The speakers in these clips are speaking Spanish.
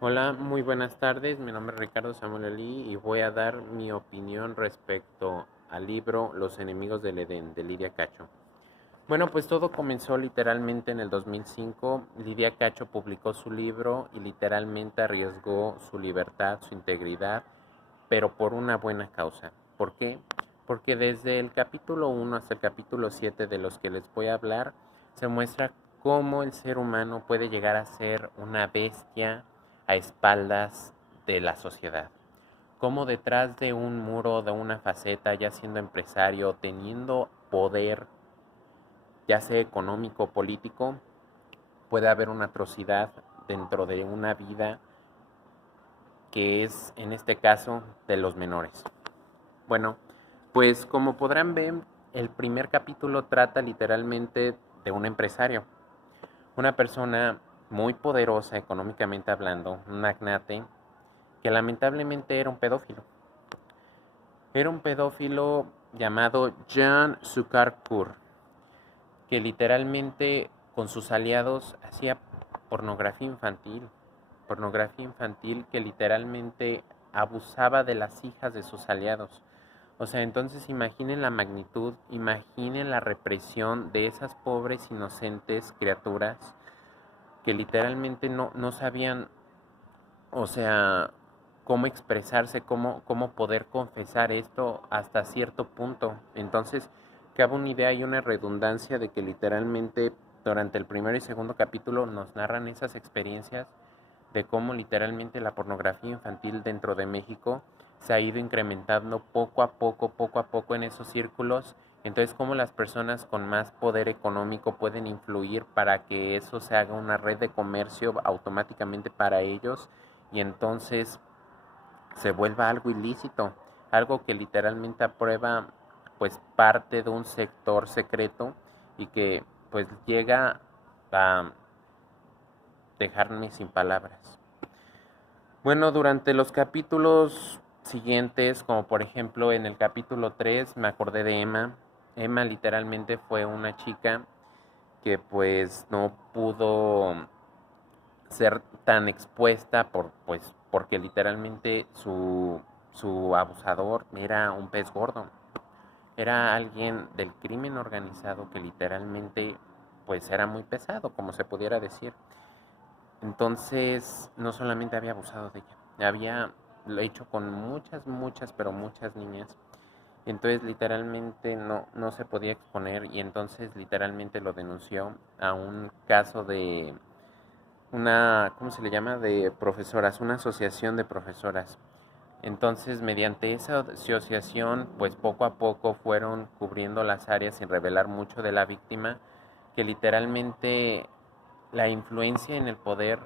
Hola, muy buenas tardes. Mi nombre es Ricardo Samuel Ali y voy a dar mi opinión respecto al libro Los enemigos del Edén de Lidia Cacho. Bueno, pues todo comenzó literalmente en el 2005. Lidia Cacho publicó su libro y literalmente arriesgó su libertad, su integridad, pero por una buena causa. ¿Por qué? Porque desde el capítulo 1 hasta el capítulo 7 de los que les voy a hablar, se muestra cómo el ser humano puede llegar a ser una bestia a espaldas de la sociedad. Cómo detrás de un muro, de una faceta, ya siendo empresario, teniendo poder, ya sea económico o político, puede haber una atrocidad dentro de una vida que es, en este caso, de los menores. Bueno, pues como podrán ver, el primer capítulo trata literalmente de un empresario, una persona muy poderosa económicamente hablando, un magnate, que lamentablemente era un pedófilo. Era un pedófilo llamado Jan Sukarkur, que literalmente con sus aliados hacía pornografía infantil que literalmente abusaba de las hijas de sus aliados. O sea, entonces imaginen la magnitud, imaginen la represión de esas pobres inocentes criaturas que literalmente no sabían, o sea, cómo expresarse, cómo poder confesar esto hasta cierto punto. Entonces, cabe una idea y una redundancia de que literalmente durante el primero y segundo capítulo nos narran esas experiencias de cómo literalmente la pornografía infantil dentro de México se ha ido incrementando poco a poco en esos círculos. Entonces, cómo las personas con más poder económico pueden influir para que eso se haga una red de comercio automáticamente para ellos y entonces se vuelva algo ilícito, algo que literalmente aprueba pues parte de un sector secreto y que pues llega a dejarme sin palabras. Bueno, durante los capítulos siguientes, como por ejemplo en el capítulo 3 me acordé de Emma. Emma literalmente fue una chica que pues no pudo ser tan expuesta porque literalmente su abusador era un pez gordo. Era alguien del crimen organizado que literalmente pues era muy pesado, como se pudiera decir. Entonces, no solamente había abusado de ella, había lo hecho con pero muchas niñas. Entonces, literalmente no se podía exponer y entonces literalmente lo denunció a un caso de una, ¿cómo se le llama? De profesoras, una asociación de profesoras. Entonces, mediante esa asociación, pues poco a poco fueron cubriendo las áreas sin revelar mucho de la víctima, que literalmente la influencia en el poder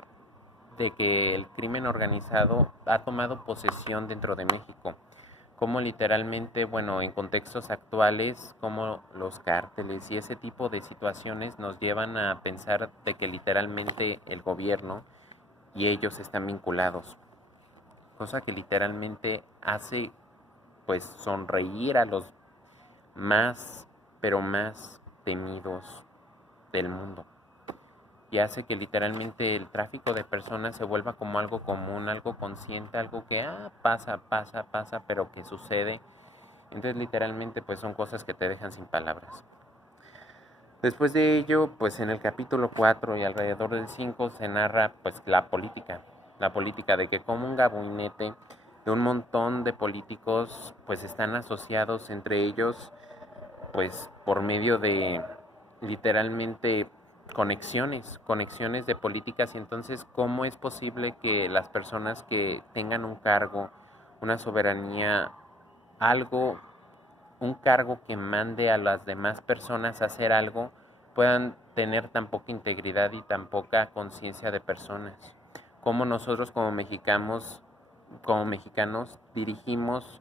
de que el crimen organizado ha tomado posesión dentro de México. Como literalmente, bueno, en contextos actuales, como los cárteles y ese tipo de situaciones nos llevan a pensar de que literalmente el gobierno y ellos están vinculados. Cosa que literalmente hace pues sonreír a los más, pero más temidos del mundo y hace que literalmente el tráfico de personas se vuelva como algo común, algo consciente, algo que pasa, pero que sucede. Entonces literalmente pues son cosas que te dejan sin palabras. Después de ello, pues en el capítulo 4 y alrededor del 5 se narra pues la política de que como un gabinete de un montón de políticos pues están asociados entre ellos pues por medio de literalmente conexiones de políticas y entonces cómo es posible que las personas que tengan un cargo, una soberanía, algo, un cargo que mande a las demás personas a hacer algo, puedan tener tan poca integridad y tan poca conciencia de personas. Cómo nosotros como mexicanos dirigimos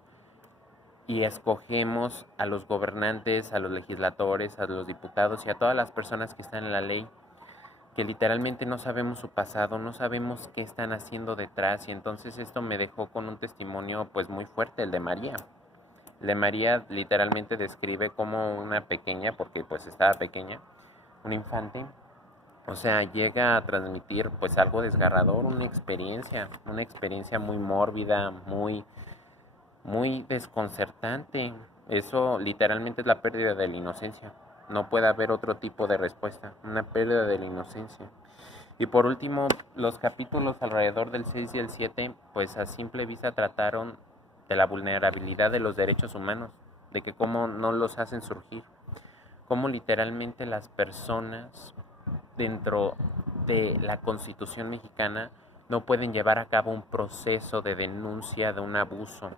y escogemos a los gobernantes, a los legisladores, a los diputados y a todas las personas que están en la ley, que literalmente no sabemos su pasado, no sabemos qué están haciendo detrás y entonces esto me dejó con un testimonio pues muy fuerte, el de María. El de María literalmente describe como una pequeña, porque pues estaba pequeña, un infante, O sea, llega a transmitir pues algo desgarrador, una experiencia muy mórbida, muy desconcertante. Eso literalmente es la pérdida de la inocencia. No puede haber otro tipo de respuesta, una pérdida de la inocencia. Y por último, los capítulos alrededor del 6 y el 7, pues a simple vista trataron de la vulnerabilidad de los derechos humanos, de que cómo no los hacen surgir, cómo literalmente las personas dentro de la Constitución mexicana no pueden llevar a cabo un proceso de denuncia de un abuso.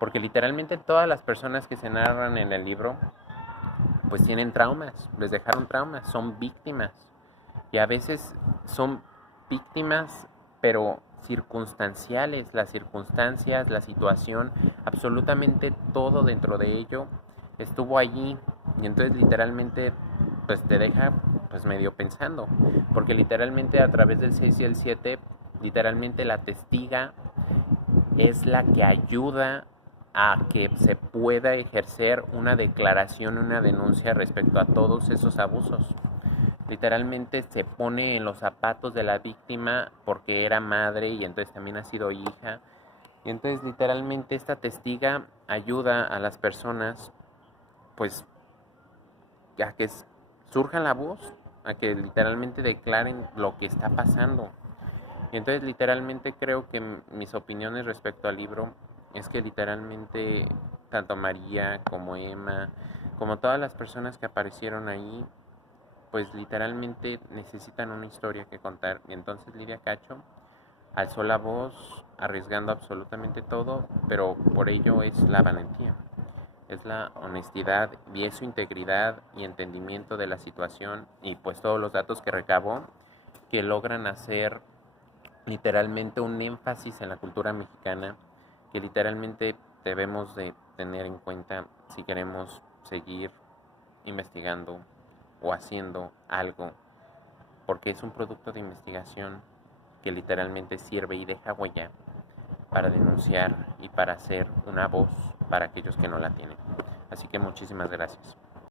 Porque literalmente todas las personas que se narran en el libro, pues tienen traumas, les dejaron traumas, son víctimas. Y a veces son víctimas, pero circunstanciales, las circunstancias, la situación, absolutamente todo dentro de ello estuvo allí. Y entonces literalmente pues te deja pues medio pensando, porque literalmente a través del 6 y el 7 literalmente la testiga es la que ayuda a que se pueda ejercer una declaración, una denuncia respecto a todos esos abusos. Literalmente se pone en los zapatos de la víctima porque era madre y entonces también ha sido hija. Y entonces literalmente esta testiga ayuda a las personas pues a que surja la voz, a que literalmente declaren lo que está pasando. Y entonces literalmente creo que mis opiniones respecto al libro es que literalmente tanto María como Emma, como todas las personas que aparecieron ahí, pues literalmente necesitan una historia que contar. Y entonces Lidia Cacho alzó la voz arriesgando absolutamente todo, pero por ello es la valentía, es la honestidad y es su integridad y entendimiento de la situación y pues todos los datos que recabó que logran hacer literalmente un énfasis en la cultura mexicana que literalmente debemos de tener en cuenta si queremos seguir investigando o haciendo algo, porque es un producto de investigación que literalmente sirve y deja huella para denunciar y para ser una voz para aquellos que no la tienen. Así que muchísimas gracias.